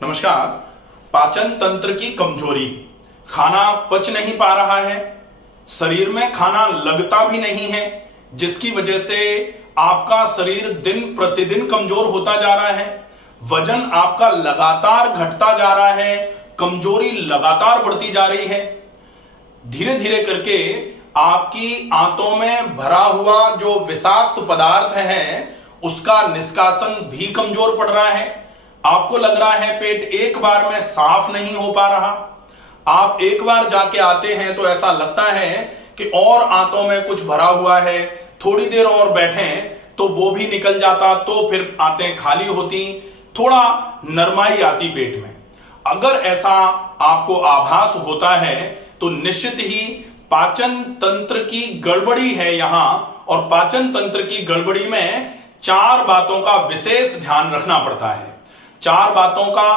नमस्कार। पाचन तंत्र की कमजोरी, खाना पच नहीं पा रहा है, शरीर में खाना लगता भी नहीं है, जिसकी वजह से आपका शरीर दिन प्रतिदिन कमजोर होता जा रहा है। वजन आपका लगातार घटता जा रहा है, कमजोरी लगातार बढ़ती जा रही है। धीरे धीरे करके आपकी आंतों में भरा हुआ जो विषाक्त पदार्थ है उसका निष्कासन भी कमजोर पड़ रहा है। आपको लग रहा है पेट एक बार में साफ नहीं हो पा रहा। आप एक बार जाके आते हैं तो ऐसा लगता है कि और आंतों में कुछ भरा हुआ है, थोड़ी देर और बैठें तो वो भी निकल जाता, तो फिर आंतें खाली होती, थोड़ा नरमाई आती पेट में। अगर ऐसा आपको आभास होता है तो निश्चित ही पाचन तंत्र की गड़बड़ी है यहां। और पाचन तंत्र की गड़बड़ी में 4 बातों का विशेष ध्यान रखना पड़ता है। 4 बातों का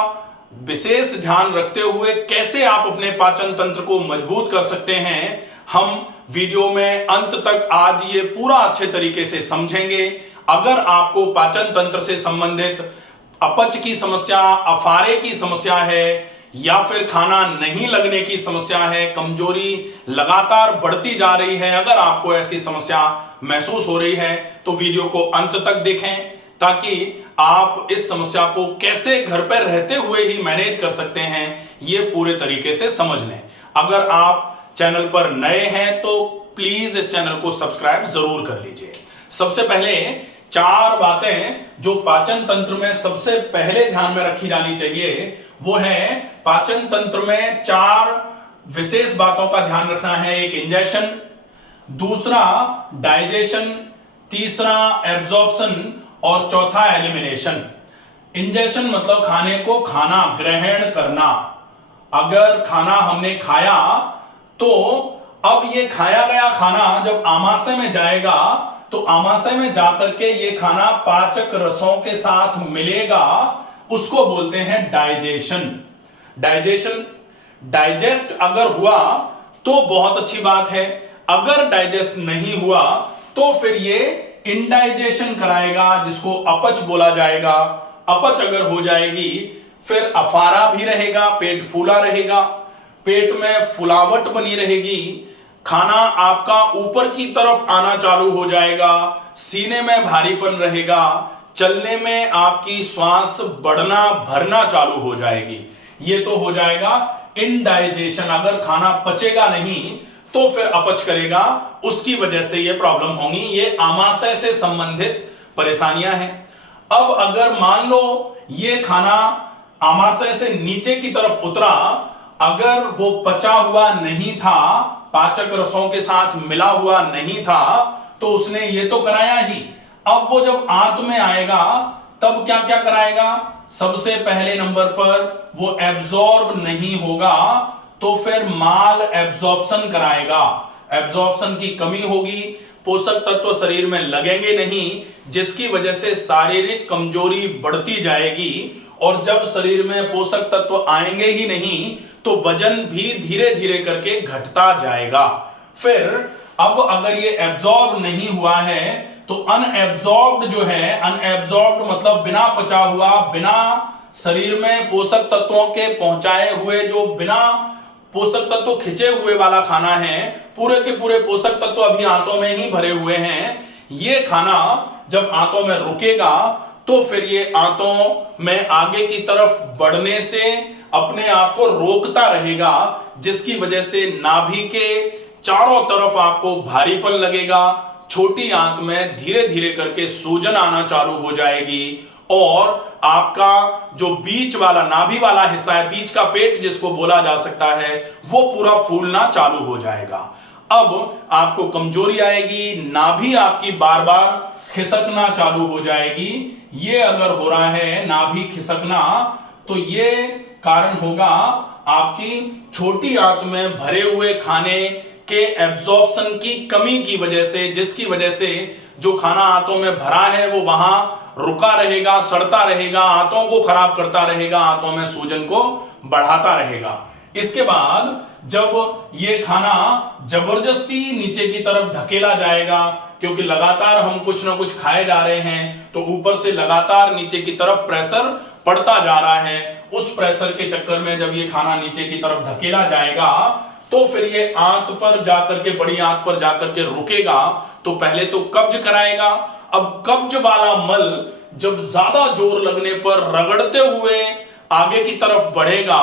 विशेष ध्यान रखते हुए कैसे आप अपने पाचन तंत्र को मजबूत कर सकते हैं, हम वीडियो में अंत तक आज ये पूरा अच्छे तरीके से समझेंगे। अगर आपको पाचन तंत्र से संबंधित अपच की समस्या, अफारे की समस्या है, या फिर खाना नहीं लगने की समस्या है, कमजोरी लगातार बढ़ती जा रही है, अगर आपको ऐसी समस्या महसूस हो रही है तो वीडियो को अंत तक देखें, ताकि आप इस समस्या को कैसे घर पर रहते हुए ही मैनेज कर सकते हैं ये पूरे तरीके से समझ लें। अगर आप चैनल पर नए हैं तो प्लीज इस चैनल को सब्सक्राइब जरूर कर लीजिए। सबसे पहले 4 बातें जो पाचन तंत्र में सबसे पहले ध्यान में रखी जानी चाहिए वो है, पाचन तंत्र में 4 विशेष बातों का ध्यान रखना है। एक इंजेक्शन, दूसरा डाइजेशन, तीसरा एब्जॉर्प्शन और चौथा एलिमिनेशन। इंजेक्शन मतलब खाने को खाना ग्रहण करना। अगर खाना हमने खाया तो अब ये खाया गया खाना जब आमाशय में जाएगा तो आमाशय में जाकर के ये खाना पाचक रसों के साथ मिलेगा, उसको बोलते हैं डाइजेशन। डाइजेशन डाइजेस्ट अगर हुआ तो बहुत अच्छी बात है, अगर डाइजेस्ट नहीं हुआ तो फिर ये इंडाइजेशन कराएगा, जिसको अपच बोला जाएगा। अपच अगर हो जाएगी फिर अफारा भी रहेगा, पेट फूला रहेगा, पेट में फुलावट बनी रहेगी, खाना आपका ऊपर की तरफ आना चालू हो जाएगा, सीने में भारीपन रहेगा, चलने में आपकी श्वास बढ़ना भरना चालू हो जाएगी। ये तो हो जाएगा इंडाइजेशन। अगर खाना पचेगा नहीं तो फिर अपच करेगा, उसकी वजह से ये प्रॉब्लम होगी। ये आमाशय से संबंधित परेशानियां हैं। अब अगर मान लो ये खाना आमाशय से नीचे की तरफ उतरा, अगर वो पचा हुआ नहीं था, पाचक रसों के साथ मिला हुआ नहीं था, तो उसने ये तो कराया ही। अब वो जब आंत में आएगा तब क्या क्या कराएगा? सबसे पहले नंबर पर वो एब्जॉर्ब नहीं होगा तो फिर माल एब्जॉर्प्शन कराएगा। एब्जॉर्प्शन की कमी होगी, पोषक तत्व शरीर में लगेंगे नहीं, जिसकी वजह से शारीरिक कमजोरी बढ़ती जाएगी। और जब शरीर में पोषक तत्व आएंगे ही नहीं तो वजन भी धीरे धीरे करके घटता जाएगा। फिर अब अगर ये एब्जॉर्ब नहीं हुआ है तो अनएब्जॉर्ब्ड जो है, अनएब्जॉर्ब्ड मतलब बिना पचा हुआ, बिना शरीर में पोषक तत्वों के पहुंचाए हुए, जो बिना पोषक तत्व खिंचे हुए वाला खाना है, पूरे के पूरे पोषक तत्व अभी आंतों में ही भरे हुए हैं, ये खाना जब आंतों में रुकेगा तो फिर ये आंतों में आगे की तरफ बढ़ने से अपने आप को रोकता रहेगा, जिसकी वजह से नाभि के चारों तरफ आपको भारीपन लगेगा, छोटी आंत में धीरे धीरे करके सूजन आना चालू हो जाएगी, और आपका जो बीच वाला नाभि वाला हिस्सा है, बीच का पेट जिसको बोला जा सकता है, वो पूरा फूलना चालू हो जाएगा। अब आपको कमजोरी आएगी, नाभि आपकी बार बार खिसकना चालू हो जाएगी। ये अगर हो रहा है नाभि खिसकना तो ये कारण होगा आपकी छोटी आंत में भरे हुए खाने के एब्जॉर्प्शन की कमी की वजह से, जिसकी वजह से जो खाना आंतों में भरा है वो वहां रुका रहेगा, सड़ता रहेगा, आंतों को खराब करता रहेगा, आंतों में सूजन को बढ़ाता रहेगा। इसके बाद जब ये खाना जबरदस्ती नीचे की तरफ धकेला जाएगा, क्योंकि लगातार हम कुछ ना कुछ खाए जा रहे हैं, तो ऊपर से लगातार नीचे की तरफ प्रेशर पड़ता जा रहा है उस प्रेशर के चक्कर में जब ये खाना नीचे की तरफ धकेला जाएगा तो फिर ये आंत पर जाकर के, बड़ी आंत पर जाकर के रुकेगा। तो पहले तो कब्ज कराएगा। अब कब्ज वाला मल जब ज्यादा जोर लगने पर रगड़ते हुए आगे की तरफ बढ़ेगा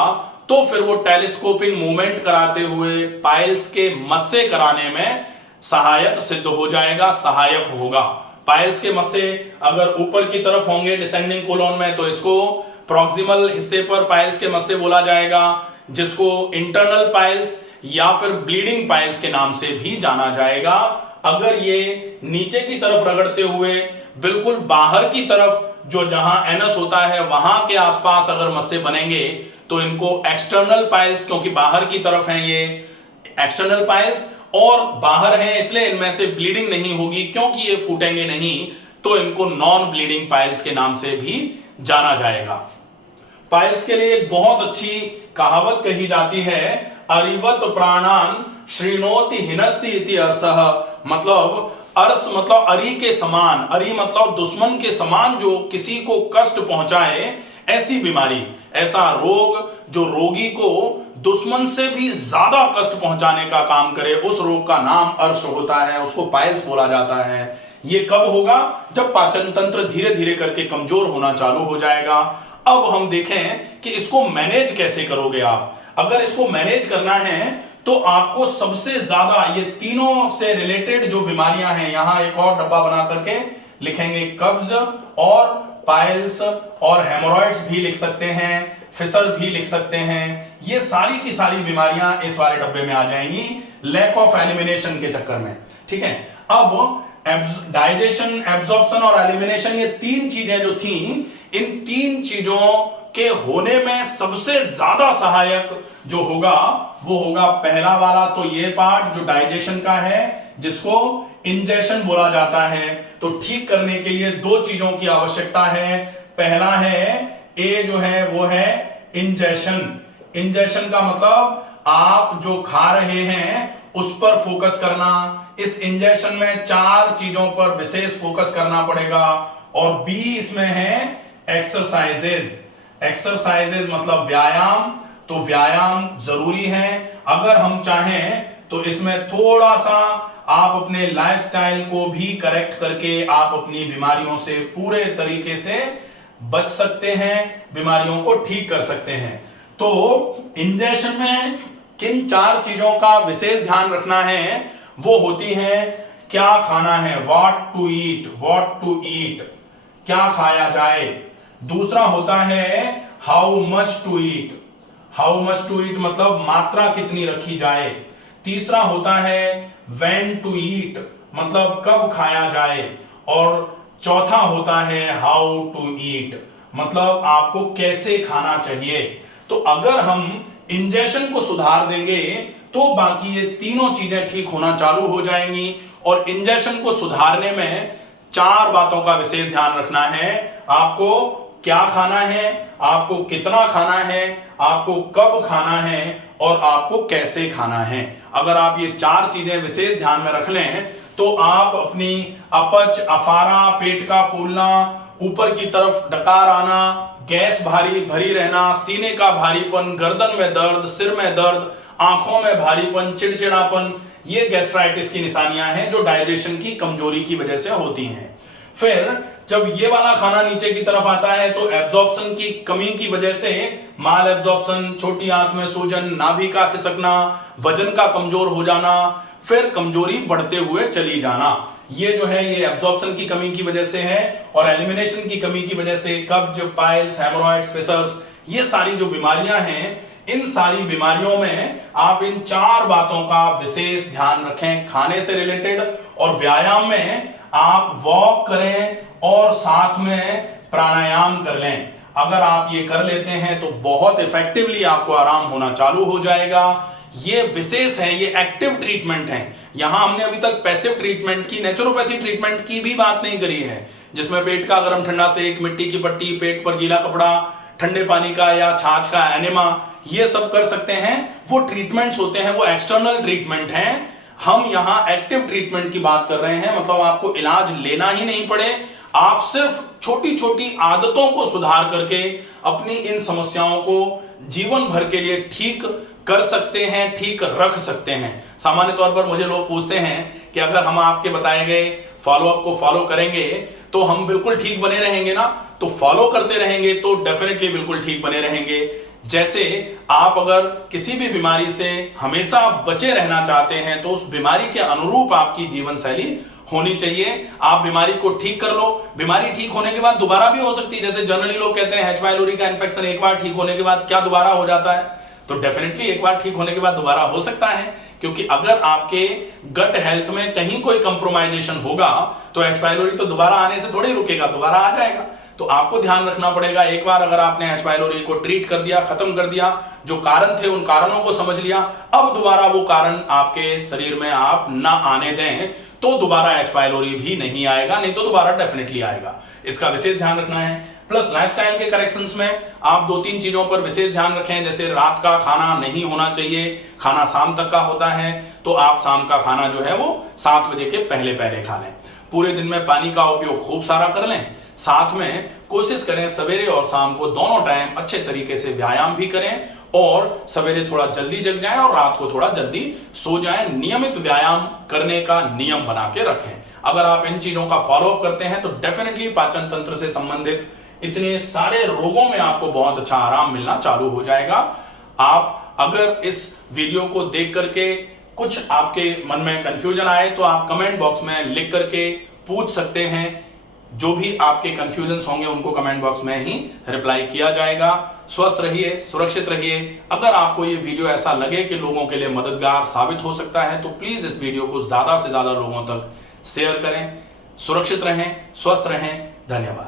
तो फिर वो टेलीस्कोपिंग मूवमेंट कराते हुए पाइल्स के मस्से कराने में सहायक सिद्ध हो जाएगा, सहायक होगा। पाइल्स के मस्से अगर ऊपर की तरफ होंगे डिसेंडिंग कोलोन में तो इसको प्रॉक्सिमल हिस्से पर पाइल्स के मस्से बोला जाएगा, जिसको इंटरनल पाइल्स या फिर ब्लीडिंग पाइल्स के नाम से भी जाना जाएगा। अगर ये नीचे की तरफ रगड़ते हुए बिल्कुल बाहर की तरफ जो जहां एनस होता है वहां के आसपास अगर मस्से बनेंगे तो इनको एक्सटर्नल पाइल्स, क्योंकि बाहर की तरफ हैं ये एक्सटर्नल पाइल्स और बाहर हैं इसलिए इनमें से ब्लीडिंग नहीं होगी क्योंकि ये फूटेंगे नहीं, तो इनको नॉन ब्लीडिंग पाइल्स के नाम से भी जाना जाएगा। पाइल्स के लिए एक बहुत अच्छी कहावत कही जाती है, अरिवत प्राणान श्रीणोति हिनस्ति इति अर्षः। मतलब अर्श मतलब अरी के समान, अरी मतलब दुश्मन के समान जो किसी को कष्ट पहुंचाए, ऐसी बीमारी, ऐसा रोग जो रोगी को दुश्मन से भी ज्यादा कष्ट पहुंचाने का काम करे, उस रोग का नाम अर्श होता है, उसको पाइल्स बोला जाता है। ये कब होगा? जब पाचन तंत्र धीरे धीरे करके कमजोर होना चालू हो जाएगा। अब हम देखें कि इसको मैनेज कैसे करोगे आप। अगर इसको मैनेज करना है तो आपको सबसे ज्यादा ये तीनों से रिलेटेड जो बीमारियां हैं, यहां एक और डब्बा बना करके लिखेंगे, कब्ज और पाइल्स और हेमोरॉइड्स भी लिख सकते हैं, फिसर भी लिख सकते हैं। ये सारी की सारी बीमारियां इस वाले डब्बे में आ जाएंगी लैक ऑफ एलिमिनेशन के चक्कर में। ठीक है, अब डाइजेशन, एब्जॉर्प्शन और एलिमिनेशन, ये तीन चीजें जो थी, इन तीन चीजों के होने में सबसे ज्यादा सहायक जो होगा वो होगा पहला वाला, तो ये पार्ट जो डाइजेशन का है जिसको इंजेशन बोला जाता है। तो ठीक करने के लिए दो चीजों की आवश्यकता है। पहला है ए जो है वो है इंजेशन। इंजेशन का मतलब आप जो खा रहे हैं उस पर फोकस करना। इस इंजेक्शन में चार चीजों पर विशेष फोकस करना पड़ेगा। और बी इसमें है एक्सरसाइजेज। एक्सरसाइजेज मतलब व्यायाम, तो व्यायाम जरूरी है। अगर हम चाहें तो इसमें थोड़ा सा आप अपने लाइफस्टाइल को भी करेक्ट करके आप अपनी बीमारियों से पूरे तरीके से बच सकते हैं, बीमारियों को ठीक कर सकते हैं। तो इंजेक्शन में किन चार चीजों का विशेष ध्यान रखना है वो होती है, क्या खाना है, what to eat, what to eat, क्या खाया जाए। दूसरा होता है how much to eat, how much to eat मतलब मात्रा कितनी रखी जाए। तीसरा होता है व्हेन टू ईट मतलब कब खाया जाए। और चौथा होता है हाउ टू ईट मतलब आपको कैसे खाना चाहिए। तो अगर हम इंजेक्शन को सुधार देंगे तो बाकी ये तीनों चीजें ठीक होना चालू हो जाएंगी। और इंजेक्शन को सुधारने में चार बातों का विशेष ध्यान रखना है। आपको क्या खाना है, आपको कितना खाना है, आपको कब खाना है और आपको कैसे खाना है। अगर आप ये चार चीजें विशेष ध्यान में रख लें तो आप अपनी अपच, अफारा, पेट का फूलना, ऊपर की तरफ डकार आना, गैस भारी भरी रहना, सीने का भारीपन, गर्दन में दर्द, सिर में दर्द, आंखों में भारीपन, चिड़चिड़ापन, ये गैस्ट्राइटिस की निशानियां हैं जो डाइजेशन की कमजोरी की वजह से होती हैं। फिर जब ये वाला खाना नीचे की तरफ आता है तो एब्जॉर्प्शन की कमी की वजह से माल एब्जॉर्प्शन, छोटी आंत में सूजन, नाभि का खिसकना, वजन का कमजोर हो जाना, फिर कमजोरी बढ़ते हुए चली जाना, ये जो है ये एब्जॉर्प्शन की कमी की वजह से है। और एलिमिनेशन की कमी की वजह से कब्ज, पाइल्स, हेमोरॉइड्स, फिसर्स, ये सारी जो बीमारियां हैं, इन सारी बीमारियों में आप इन चार बातों का विशेष ध्यान रखें खाने से रिलेटेड। और व्यायाम में आप वॉक करें और साथ में प्राणायाम कर लें। अगर आप ये कर लेते हैं तो बहुत इफेक्टिवली आपको आराम होना चालू हो जाएगा। ये विशेष है, ये एक्टिव ट्रीटमेंट है। यहां हमने अभी तक पैसिव ट्रीटमेंट की, नेचुरोपैथी ट्रीटमेंट की भी बात नहीं करी है, जिसमें पेट का गर्म ठंडा सेक, मिट्टी की पट्टी, पेट पर गीला कपड़ा, ठंडे पानी का या छाछ का एनेमा, ये सब कर सकते हैं। वो ट्रीटमेंट्स होते हैं, वो एक्सटर्नल ट्रीटमेंट हैं। हम यहां एक्टिव ट्रीटमेंट की बात कर रहे हैं, मतलब आपको इलाज लेना ही नहीं पड़े, आप सिर्फ छोटी छोटी आदतों को सुधार करके अपनी इन समस्याओं को जीवन भर के लिए ठीक कर सकते हैं, ठीक रख सकते हैं। सामान्य तौर पर मुझे लोग पूछते हैं कि अगर हम आपके बताए गए फॉलोअप को फॉलो करेंगे तो हम बिल्कुल ठीक बने रहेंगे ना? तो फॉलो करते रहेंगे तो डेफिनेटली बिल्कुल ठीक बने रहेंगे। जैसे आप अगर किसी भी बीमारी से हमेशा बचे रहना चाहते हैं तो उस बीमारी के अनुरूप आपकी जीवन शैली होनी चाहिए। आप बीमारी को ठीक कर लो, बीमारी ठीक होने के बाद दोबारा भी हो सकती है। जैसे जनरली लोग कहते हैं एच पाइलोरी का इन्फेक्शन एक बार ठीक होने के बाद क्या दोबारा हो जाता है? तो डेफिनेटली एक बार ठीक होने के बाद दोबारा हो सकता है, क्योंकि अगर आपके गट हेल्थ में कहीं कोई कंप्रोमाइजेशन होगा तो एच पाइलोरी तो दोबारा आने से थोड़ी रुकेगा, दोबारा आ जाएगा। तो आपको ध्यान रखना पड़ेगा, एक बार अगर आपने एच पाइलोरी को ट्रीट कर दिया, खत्म कर दिया, जो कारण थे उन कारणों को समझ लिया, अब दोबारा वो कारण आपके शरीर में आप ना आने दें तो दोबारा एच पाइलोरी भी नहीं आएगा, नहीं तो दोबारा डेफिनेटली आएगा। इसका विशेष ध्यान रखना है। प्लस लाइफस्टाइल के करेक्शंस में आप 2-3 चीजों पर विशेष ध्यान रखें। जैसे रात का खाना नहीं होना चाहिए, खाना शाम तक का होता है, तो आप शाम का खाना जो है वो 7 बजे के पहले पहले खा लें। पूरे दिन में पानी का उपयोग खूब सारा कर लें। साथ में कोशिश करें सवेरे और शाम को दोनों टाइम अच्छे तरीके से व्यायाम भी करें और सवेरे थोड़ा जल्दी जग जाएं और रात को थोड़ा जल्दी सो जाएं। नियमित व्यायाम करने का नियम बना के रखें। अगर आप इन चीजों का फॉलोअप करते हैं तो डेफिनेटली पाचन तंत्र से संबंधित इतने सारे रोगों में आपको बहुत अच्छा आराम मिलना चालू हो जाएगा। आप अगर इस वीडियो को देख करके कुछ आपके मन में कंफ्यूजन आए तो आप कमेंट बॉक्स में लिख करके पूछ सकते हैं। जो भी आपके कंफ्यूजन होंगे उनको कमेंट बॉक्स में ही रिप्लाई किया जाएगा। स्वस्थ रहिए, सुरक्षित रहिए। अगर आपको ये वीडियो ऐसा लगे कि लोगों के लिए मददगार साबित हो सकता है तो प्लीज इस वीडियो को ज्यादा से ज्यादा लोगों तक शेयर करें। सुरक्षित रहें, स्वस्थ रहें। धन्यवाद।